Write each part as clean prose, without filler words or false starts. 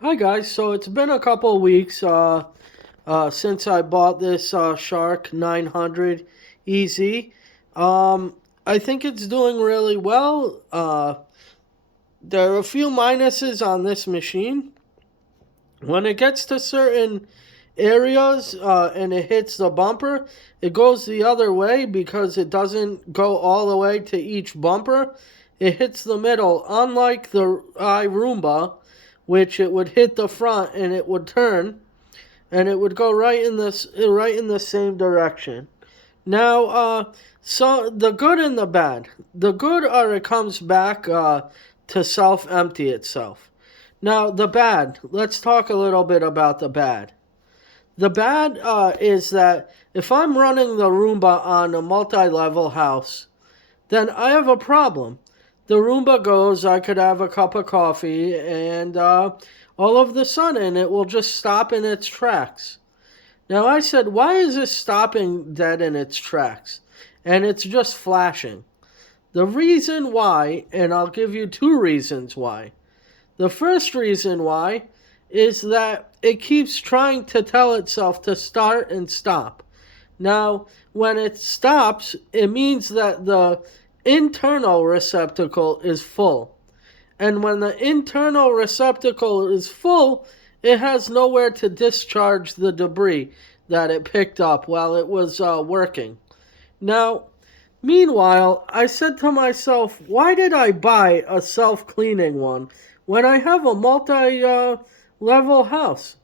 Hi guys, so it's been a couple weeks since I bought this Shark 900 EZ. I think it's doing really well. There are a few minuses on this machine. When it gets to certain areas and it hits the bumper, it goes the other way because it doesn't go all the way to each bumper. It hits the middle, unlike the iRoomba, which it would hit the front and it would turn and it would go right in the same direction. Now, so the good and the bad. The good are it comes back to self empty itself. Now, the bad. Let's talk a little bit about the bad. The bad is that if I'm running the Roomba on a multi-level house, then I have a problem. The Roomba goes, I could have a cup of coffee, and all of the sudden it will just stop in its tracks. Now I said, why is this stopping dead in its tracks? And it's just flashing. The reason why, and I'll give you two reasons why. The first reason why is that it keeps trying to tell itself to start and stop. Now, when it stops, it means that the internal receptacle is full. And when the internal receptacle is full, it has nowhere to discharge the debris that it picked up while it was working. Now, meanwhile, I said to myself, why did I buy a self-cleaning one when I have a multi-level house?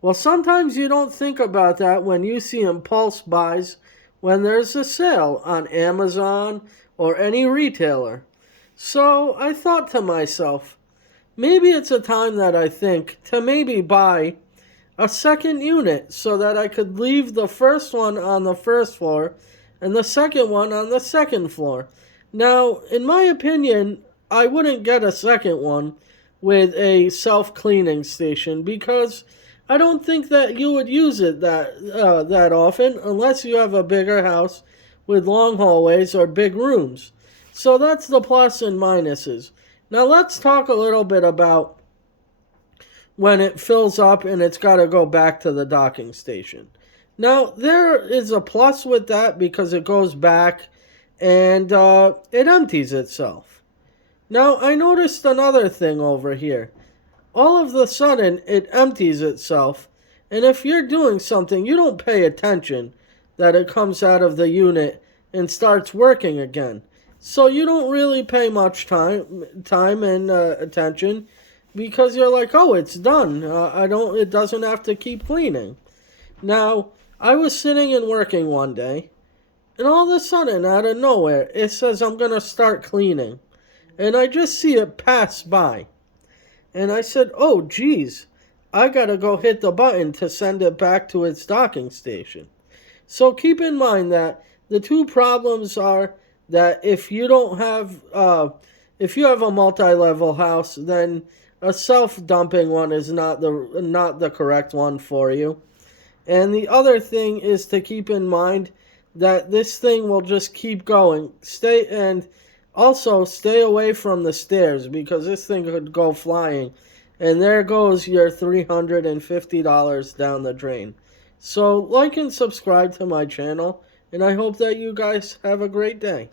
Well, sometimes you don't think about that when you see impulse buys when there's a sale on Amazon or any retailer. So I thought to myself, maybe it's a time that I think to maybe buy a second unit so that I could leave the first one on the first floor and the second one on the second floor. Now, in my opinion, I wouldn't get a second one with a self-cleaning station because I don't think that you would use it that often unless you have a bigger house with long hallways or big rooms. So that's the plus and minuses. Now let's talk a little bit about when it fills up and it's got to go back to the docking station. Now there is a plus with that because it goes back and it empties itself. Now I noticed another thing over here. All of a sudden it empties itself, and if you're doing something, you don't pay attention that it comes out of the unit and starts working again. So you don't really pay much time and attention because you're like, oh, it's done. It doesn't have to keep cleaning. Now, I was sitting and working one day, and all of a sudden, out of nowhere, it says I'm gonna start cleaning, and I just see it pass by. And I said, oh, geez, I gotta go hit the button to send it back to its docking station. So keep in mind that the two problems are that if you don't have, if you have a multi-level house, then a self-dumping one is not the correct one for you. And the other thing is to keep in mind that this thing will just keep going. Also, stay away from the stairs because this thing could go flying. And there goes your $350 down the drain. So, like and subscribe to my channel. And I hope that you guys have a great day.